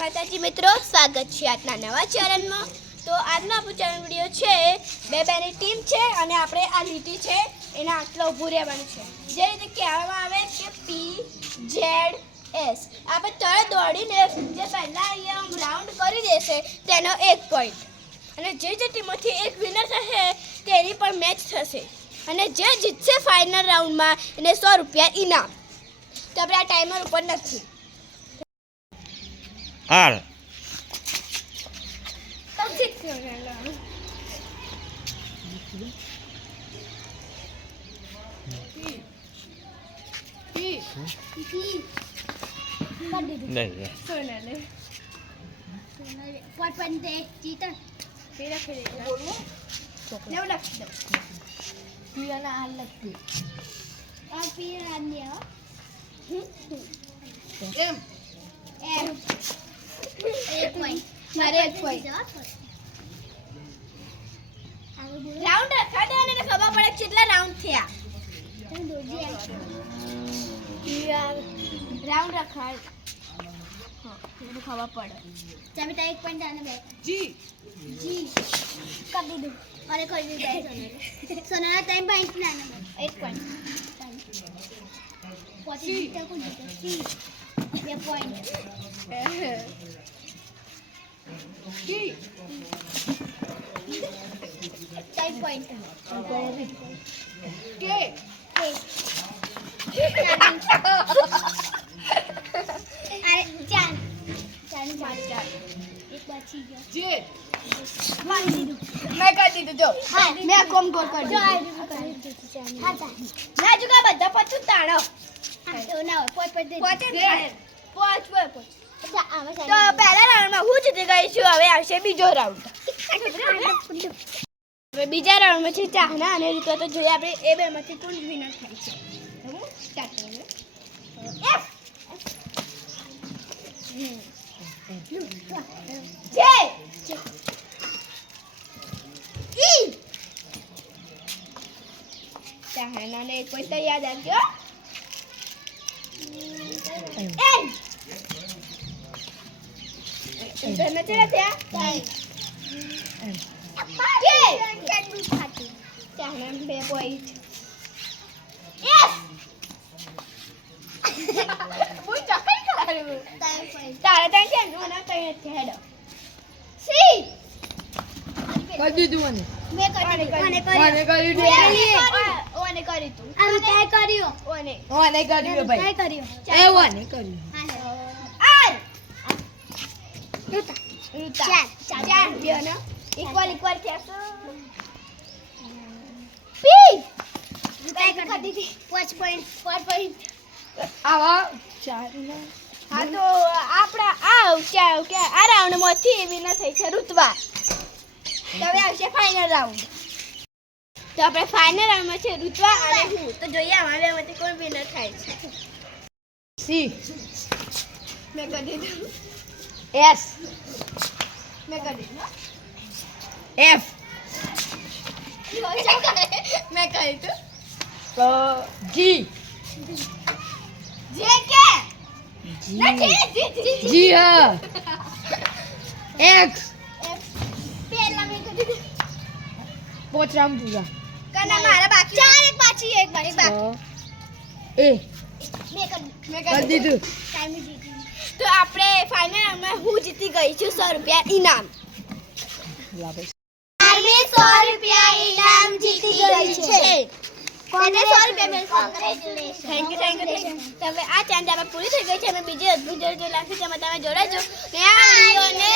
માતાજી મિત્રો, સ્વાગત છે આજના નવા ચેનલમાં। તો આજનો આપણો ચેનલ વિડીયો છે બે બેની ટીમ છે અને આપણે આ લીટી છે એના આટલો ઊભું રહેવાનું છે। જે રીતે કહેવામાં આવે કે PZS આપણે તરત દોડીને જે પહેલાં અહીંયા રાઉન્ડ કરી દેશે તેનો 1 પોઈન્ટ અને જે ટીમોથી એક વિનર થશે તેની પણ મેચ થશે અને જે જીતશે ફાઇનલ રાઉન્ડમાં એને 100 રૂપિયા ઇનામ। તો આપણે આ ટાઈમર ઉપર નથી R રાઉન્ડ રખા દે અને ખબર પડે કેટલા રાઉન્ડ થયા। રાઉન્ડ રખા હા એને ખબર પડે। તમે તો 1 પોઈન્ટ આને બે જી જી કરી દીધું અને કરી દીધું સોનાના ટાઈમ પોઈન્ટ ના 1 પોઈન્ટ પછી તક જી 2 પોઈન્ટ જી टाइम पॉइंट के अरे चार एक बार ठीक है जी मैं कर दी जो हां मैं कम कर दो हां ना जुगा બધા પતું તાણો તો ના પોચ તો પહેલા રાઉન્ડમાં હું જીતી ગઈ છું। હવે આવશે બીજો રાઉન્ડ। હવે બીજા રાઉન્ડમાં છે ચાહના અને રીતો। તો જોઈએ આપણે એ બેમાંથી કોણ વિનર થાય છે। હું સ્ટાર્ટ કરું એફ જે ઈ ચાહનાને કોઈ તો યાદ આવજો એન ઇન્ટરનેટ છે ત્યાં કે કેટલું ખાતું ચાહના 2 પોઈન્ટ યસ હું ચકઈ કરું તારે ત્યાં છે મને કઈ નથી હેડો સી કરી દીધું મને મેં કરી મને કરી ઓને કરી તું આ કાય કર્યો ઓને કર્યો ભાઈ કર્યો એ ઓને કર્યું આર રૂતા ચાર લ્યો ને ઇક્વલ થયા પી રૂતા ખાધી હતી 5 પોઈન્ટ આવા ચાર હા તો આપણા આ રાઉન્ડમાંથી વિનર થઈ છે ઋત્વા। તો હવે આવશે ફાઇનલ રાઉન્ડ। તો આપણે ફાઇનલ રાઉન્ડમાં છે ઋત્વા અને હું। તો જોઈએ અમારા બેમાંથી કોણ વિનર થાય છે। સી મેં કરી દીધું એસ મેં કરી દીધું એફ મેં કરી દીધું જી જે કે જી હા એક્સ પહેલા મેં કરી દીધું પોચરામ પૂરા કના મારા બાકી એક બાકી એ મેં કરી દીધું ટાઈમ જીતી। તો આપણે ફાઇનલ રાઉન્ડમાં હું જીતી ગઈ છું 100 રૂપિયા ઇનામ। અમે 100 રૂપિયા ઇનામ જીતી ગઈ છે। કોને 100 રૂપિયા મળશે? કોંગ્રેચ્યુલેશન। થેન્ક યુ તમે આ ચેનલ આપણે પૂરી થઈ ગઈ છે। અમે બીજી અદ્ભુત જોઈ લાગશે તેમાં તમે જોડાજો ને આ વિડિયોને